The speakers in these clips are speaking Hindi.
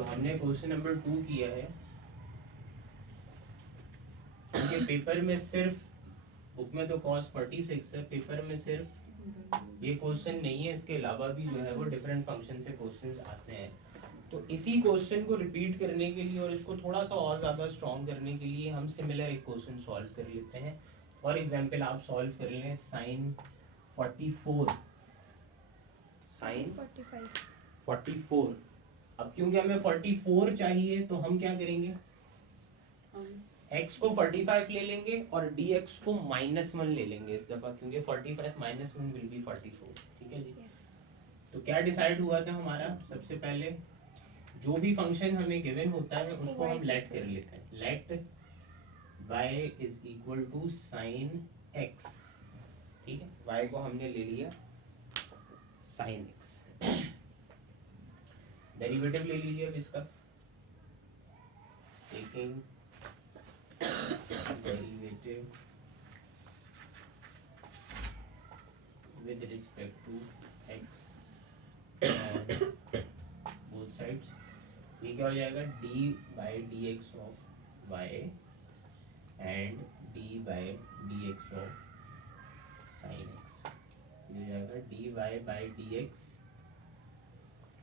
तो हमने क्वेश्चन नंबर 2 किया है, क्योंकि पेपर में सिर्फ, बुक में तो कॉस 46 है, पेपर में सिर्फ ये क्वेश्चन नहीं है, इसके अलावा भी जो है वो डिफरेंट फंक्शन से क्वेश्चंस आते हैं। तो इसी क्वेश्चन को रिपीट करने के लिए और इसको थोड़ा सा और ज़्यादा स्ट्रॉन्ग करने के लिए हम सिमिलर एक क्वेश्चन सॉल्व कर लेते हैं। फॉर एग्जांपल आप सॉल्व कर लें साइन 44, साइन 44। अब क्योंकि हमें 44 चाहिए तो हम क्या करेंगे, x को 45 ले लेंगे और dx को -1 ले लेंगे इस दफा, क्योंकि 45 - 1 विल बी 44। ठीक है जी। तो क्या डिसाइड हुआ था हमारा, सबसे पहले जो भी फंक्शन हमें गिवन होता है उसको हम लेट कर लेते हैं। Let y is equal to sine x। ठीक है, y को हमने ले लिया साइन x। डेरिवेटिव ले लीजिए अब इसका, taking derivative with respect to x on both sides। ये क्या हो जाएगा, d by dx of y and d by dx of sin x। ये हो जाएगा dy by dx,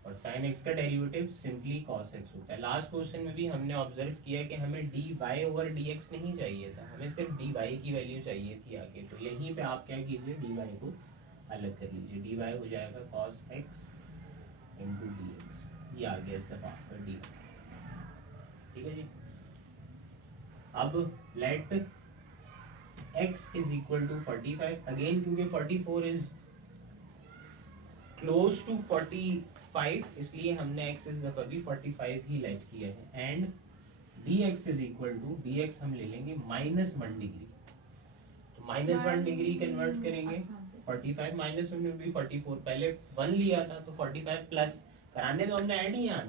और sin x का डेरिवेटिव सिंपली cos x होता है। लास्ट क्वेश्चन में भी हमने ऑब्जर्व किया कि हमें dy ओवर dx नहीं चाहिए था, हमें सिर्फ dy की वैल्यू चाहिए थी आगे। तो यहीं पे आप क्या कीजिए, dy को अलग कर लीजिए, dy हो जाएगा cos x into dx, ये आ गया इस दफा आपका dy। ठीक है जी। अब let x is equal to 45, again क्योंकि 44 इज क्लोज टू 45, इसलिए हमने x इस दफा भी 45 ही लेट किया है। And dx is equal to, dx हम ले लेंगे -1 डिग्री। तो -1 डिग्री कन्वर्ट करेंगे, 45 - 1 विल बी 44। पहले 1 लिया था तो 45 प्लस कराने तो हमने ऐड ही यहाँ,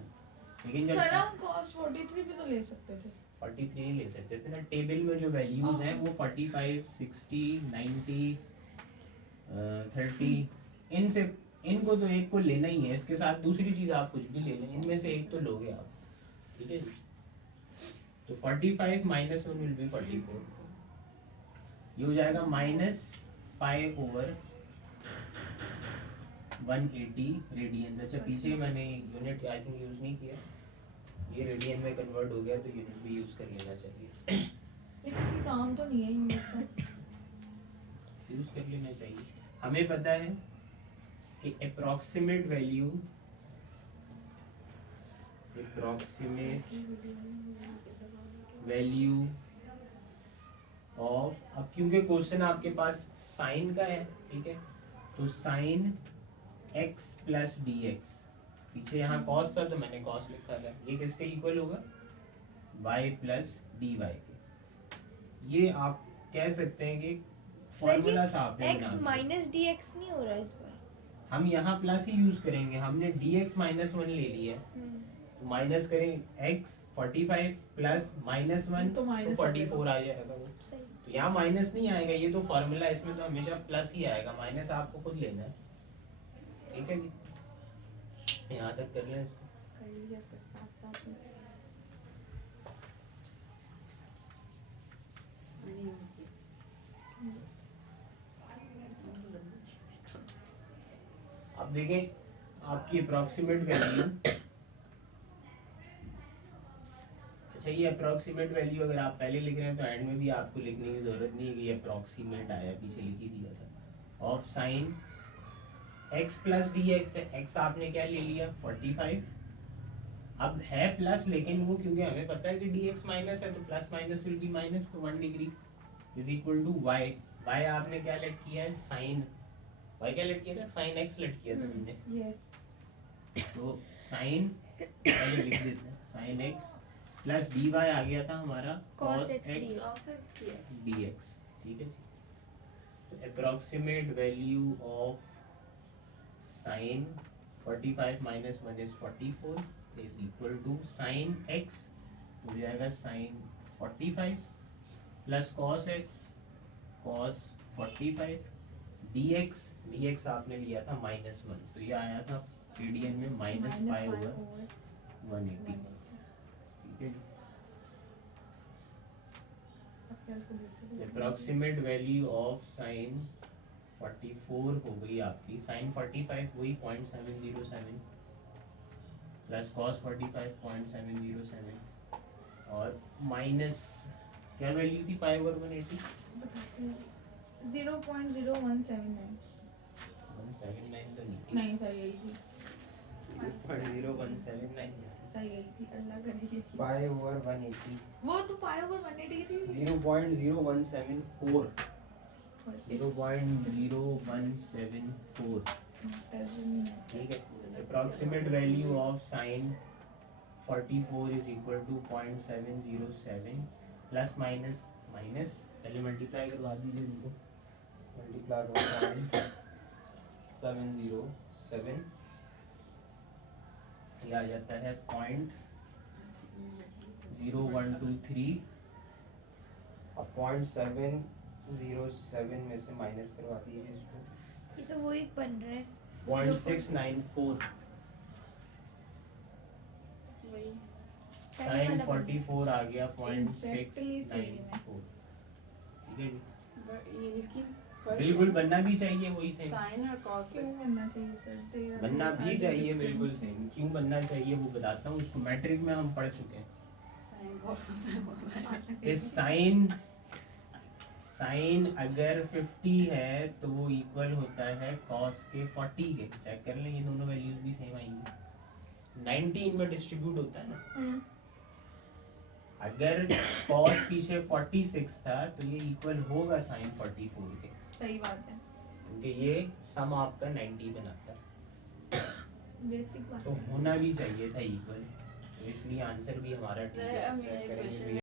लेकिन जब सर हम cos 43 भी तो ले सकते थे। 43 ले सकते थे ना, टेबल में जो वैल्यूज हैं वो 45, 60, 90, 30, इनसे इनको तो एक को लेना ही है, इसके साथ दूसरी चीज आप कुछ भी ले लें, इनमें से एक तो लोगे आप। ठीक है जी। तो 45 - 1 विल बी 44, ये हो जाएगा -π/180 रेडियन। अच्छा पीछे मैंने यूनिट आई थिंक यूज नहीं किया, ये रेडियन में कन्वर्ट हो गया तो यूनिट भी यूज कर लेना चाहिए। इसकी काम तो नहीं है यूनिट का, यूज कर लेना चाहिए। हमें पता है कि अप्रॉक्सीमेट वैल्यू ऑफ, अब क्योंकि क्वेश्चन आपके पास साइन का है, ठीक है, तो sine x plus D X, पीछे यहाँ कॉस था तो मैंने कॉस लिखा था, ये किसके इक्वल होगा, y प्लस डी वाई के। ये आप कह सकते हैं कि फॉर्मूला था आपने x माइनस डी एक्स नहीं हो रहा इस बार, हम यहाँ प्लस ही यूज करेंगे, हमने dx -1 ले लिया है, तो माइनस करें x 45 प्लस -1 तो 44 आ जाएगा वो। तो यहाँ माइनस नहीं आएगा, ये तो फॉर्मूला है, इसमें तो हमेशा प्लस ही आएगा, माइनस आपको खुद लेना है। ठीक है जी, यहाँ तक कर लें इसको। कर लिया फिर साथ में अब देखें आपकी अप्रॉक्सीमेट वैल्यू, अच्छा ये अप्रॉक्सीमेट वैल्यू अगर आप पहले लिख रहे हैं तो एंड में भी आपको लिखने की जरूरत नहीं है कि ये अप्रॉक्सीमेट आया, पीछे लिख ही दिया था। Of sine x plus D x है, x आपने क्या ले लिया 45, अब है प्लस, लेकिन वो क्योंकि हमें पता है कि dx माइनस है तो plus minus will be minus, तो 1 degree is equal to y। y आपने क्या लेट किया है साइन, y क्या लेट किया था, साइन x लेट किया था हमने। यस, तो साइन पहले लिख देते हैं, साइन x प्लस dy आ गया था हमारा cos cos x x dx। dx। ठीक है जी। तो approximate value of sin 45 minus 1 is 44 is equal to sin x, तो हो जाएगा sin 45 plus cos x cos 45 dx आपने लिया था -1, तो ये आया था रेडियन में -π/1 180, ठीक है। अब calculator approximate value of sine 44 हो गई आपकी, साइन 45 वही 0.707 प्लस कॉस 45 0.707 और माइनस क्या वैल्यू थी पाई ओवर 180, बताते हैं 0.0179 179 तो नहीं थी, नहीं सही यही थी 0.0179 सही यही थी अल्लाह करे ये थी पाई ओवर 180 वो तो पाई ओवर 180 की थी 0.0174 0.0174 ठीक है। Approximate value of sine 44 is equal to 0.707 plus minus minus पहले मल्टीप्लाई करवा दीजिए इनको, मल्टीप्लाई करो 0.707 ये आ जाता है 0.0123 और 0.707 में से माइनस करवा दीजिए इसको, ये तो वही बन रहा है 0.694 वही साइन 44 आ गया Exactly 0.694 ठीक है जी। ये इसकी फर्क बिल्कुल बनना भी चाहिए वही सेम, साइन और कॉस क्यों बनना चाहिए सर तेरा बनना भी चाहिए बिल्कुल सेम, क्यों बनना चाहिए वो बताता हूँ, उसको मैट्रिक में हम पढ़ चुके हैं। साइन कॉस इस साइन अगर 50 है तो वो इक्वल होता है कॉस के 40 के, चेक कर लें ये दोनों वैल्यूज भी सेम आएंगी, 90 इनमें डिस्ट्रीब्यूट होता है ना, अगर cos पीछे 46 था तो ये इक्वल होगा sin 44 के, सही बात है क्योंकि ये सम आपका 90 बनाता है, बेसिक बात तो होना भी चाहिए था इक्वल, तो इसलिए आंसर भी हमारा ठीक है। अब चेक ये करेंगे क्वेश्चन भी